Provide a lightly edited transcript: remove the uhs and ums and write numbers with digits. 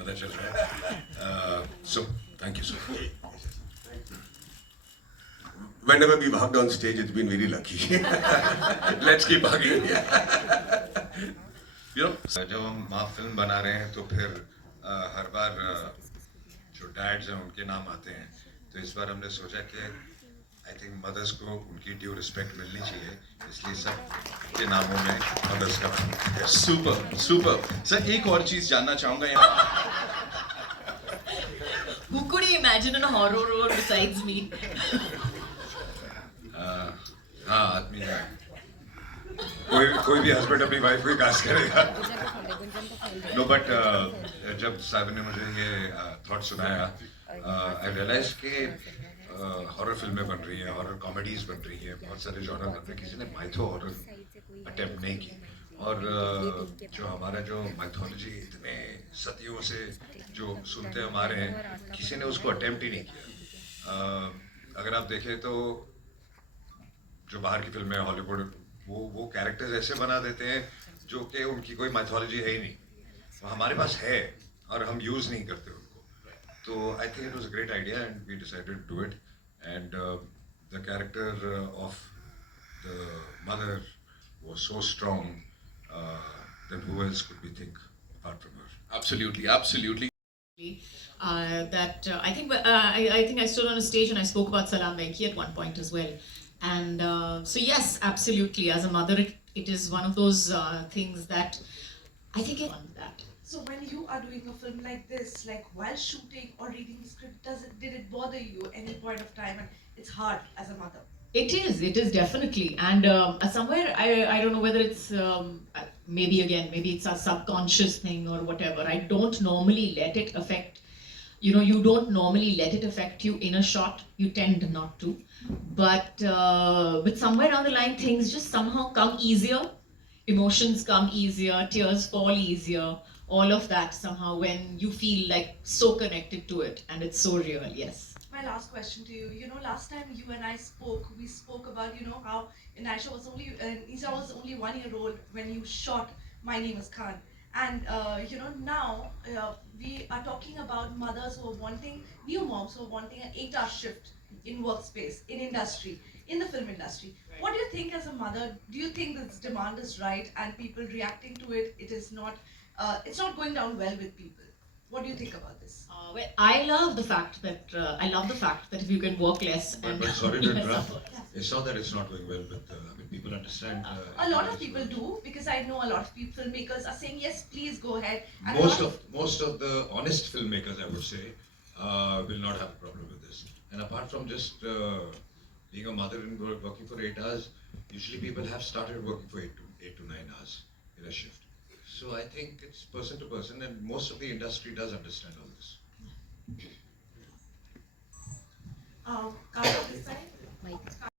पता चल रहा है. So thank you so much. Whenever we've hugged on stage, it's been very lucky. Let's keep hugging. You know, जब हम माँ फिल्म बना रहे हैं तो फिर हर बार जो डैड्स हैं उनके नाम आते हैं. तो इस बार हमने सोचा कि आई थिंक मदर्स को उनकी ड्यू रिस्पेक्ट मिलनी चाहिए, इसलिए सब के नामों में मदर्स का. सुपर सुपर सर, एक और चीज जानना चाहूंगा यहाँ. Who could you imagine in a horror role besides me? हाँ, आदमी है. कोई भी हस्बैंड अपनी वाइफ को कास्ट करेगा. नो बट जब साहब ने मुझे ये थॉट सुनाया, आई रियलाइज कि हॉरर फिल्में बन रही हैं, हॉरर कॉमेडीज बन रही हैं, बहुत सारे जॉनर बन रहे हैं, किसी ने माइथो हॉरर अटेम्प्ट नहीं की. और जो हमारा जो माइथोलॉजी इतने सदियों से जो सुनते हम आ रहे हैं, किसी ने उसको अटेम्प्ट ही नहीं किया. अगर आप देखें तो जो बाहर की फिल्में हॉलीवुड, वो कैरेक्टर्स ऐसे बना देते हैं जो कि उनकी कोई माइथोलॉजी है ही नहीं. वो हमारे पास है और हम यूज़ नहीं करते उनको. तो I think it was a great idea and we decided to do it. And the character of the mother was so strong that who else could we think apart from her? Absolutely, absolutely. That I think I think I stood on a stage and I spoke about Salam Venki at one point as well, and so yes, absolutely. As a mother, it is one of those things that I think it that. So when you are doing a film like this, like while shooting or reading the script, did it bother you any point of time? And it's hard as a mother. It is definitely, and somewhere I don't know whether it's maybe it's a subconscious thing or whatever. I don't normally let it affect. You don't normally let it affect you in a shot. You tend not to, but somewhere down the line, things just somehow come easier. Emotions come easier, tears fall easier. All of that somehow when you feel like so connected to it, and it's so real. Yes. My last question to you, last time you and I spoke, we spoke about, how Isha was only 1 year old when you shot My Name is Khan. And, now we are talking about mothers who are wanting, new moms who are wanting an 8-hour shift in workspace, in industry, in the film industry. What do you think as a mother? Do you think this demand is right and people reacting to it, it's not going down well with people? What do you think about this? Well, I love the fact that if you can work less and But sorry to less interrupt. effort. It's not that it's not going well, but people understand. A lot of people do, because I know a lot of filmmakers are saying yes, please go ahead. And Most of the honest filmmakers, I would say, will not have a problem with this. And apart from just being a mother and working for 8 hours, usually people have started working for 8 to 9 hours in a shift. So I think it's person to person, and most of the industry does understand all this. Kavya, this side.